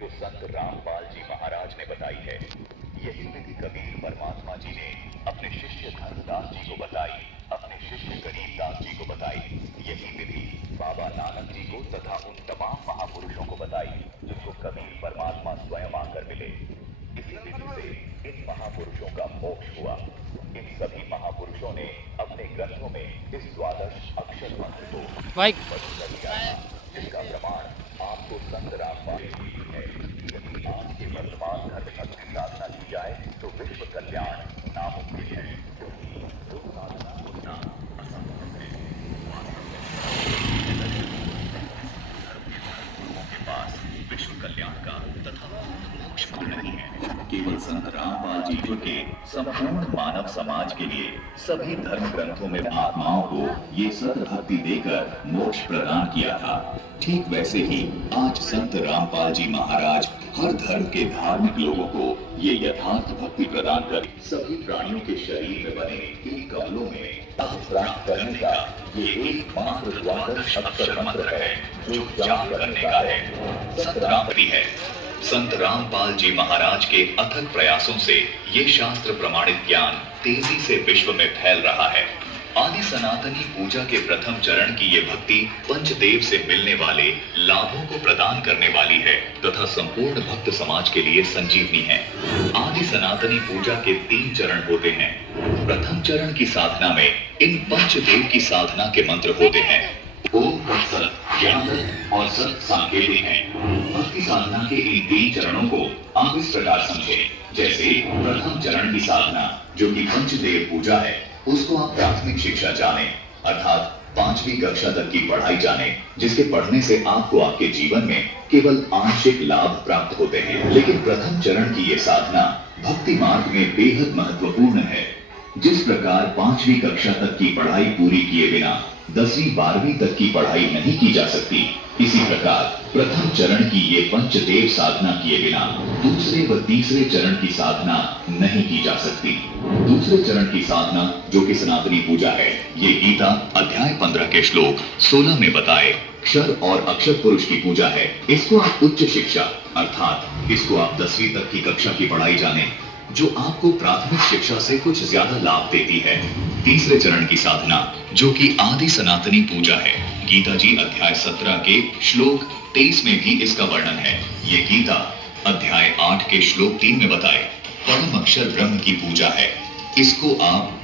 जो संत रामपाल जी महाराज ने बताई है। यही विधि कबीर परमात्मा जी ने अपने शिष्य धर्मदास जी को बताई, अपने शिष्य गरीबदास जी को बताई। यही विधि बाबा नानक जी को तथा उन तमाम महापुरुषों को बताई जिनको कबीर परमात्मा स्वयं आकर मिले। इसी विधि से इन महापुरुषों का मोक्ष हुआ। इन सभी महापुरुषों ने अपने ग्रंथों में इस द्वादश अक्षर मंत्र को लिपिबद्ध कर दिया था, जिसका प्रमाण आपको संत रामपाल जी की है। यदि आज के वर्तमान धर्म भक्ति साधना की जाए तो विश्व कल्याण नामुमकिन है, क्योंकि जो साधना होना असंभव है। धर्म के पास विश्व कल्याण का तथा मोक्ष नहीं है। केवल संत रामपाल जी के संपूर्ण मानव समाज के लिए सभी धर्म ग्रंथों में आत्माओं को ये सद्भक्ति देकर मोक्ष प्रदान किया था। ठीक वैसे ही आज संत रामपाल जी महाराज हर धर्म के धार्मिक लोगों को ये यथार्थ भक्ति प्रदान कर सभी प्राणियों के शरीर में बने इन कमलों में प्राप्त करने का ये एकमात्र द्वादश अक्षर मंत्र है जो जाप करने का है। संत रामपति है। संत रामपाल जी महाराज के अथक प्रयासों से ये शास्त्र प्रमाणित ज्ञान तेजी से विश्व में फैल रहा है। आदि सनातनी पूजा के प्रथम चरण की ये भक्ति पंचदेव से मिलने वाले लाभों को प्रदान करने वाली है तथा संपूर्ण भक्त समाज के लिए संजीवनी है। आदि सनातनी पूजा के 3 चरण होते हैं। प्रथम चरण की साधना में इन पंचदेव की साधना के मंत्र होते हैं। ओम तत्सत, ज्ञान और सत सांकेतिक हैं। भक्ति साधना के इन 3 चरणों को आप इस प्रकार समझें। जैसे प्रथम चरण की साधना जो कि पंचदेव पूजा है, उसको आप प्राथमिक शिक्षा जाने अर्थात 5वीं कक्षा तक की पढ़ाई जाने, जिसके पढ़ने से आपको आपके जीवन में केवल आंशिक लाभ प्राप्त होते हैं। लेकिन प्रथम चरण की ये साधना भक्ति मार्ग में बेहद महत्वपूर्ण है। जिस प्रकार 5वीं कक्षा तक की पढ़ाई पूरी किए बिना 10वीं 12वीं तक की पढ़ाई नहीं की जा सकती, इसी प्रकार प्रथम चरण की ये पंचदेव साधना किए बिना दूसरे व तीसरे चरण की साधना नहीं की जा सकती। दूसरे चरण की साधना जो कि सनातनी पूजा है, ये गीता अध्याय 15 के श्लोक 16 में बताए क्षर और अक्षर पुरुष की पूजा है। इसको आप उच्च शिक्षा अर्थात इसको आप 10वीं तक की कक्षा की पढ़ाई जाने, जो आपको प्राथमिक शिक्षा से कुछ ज्यादा लाभ देती है। तीसरे चरण की साधना जो कि आदि सनातनी पूजा है, गीता जी अध्याय 17 के श्लोक 23 में भी इसका वर्णन है। ये गीता अध्याय 8 के श्लोक 3 में बताए परम अक्षर ब्रह्म की पूजा है। इसको आप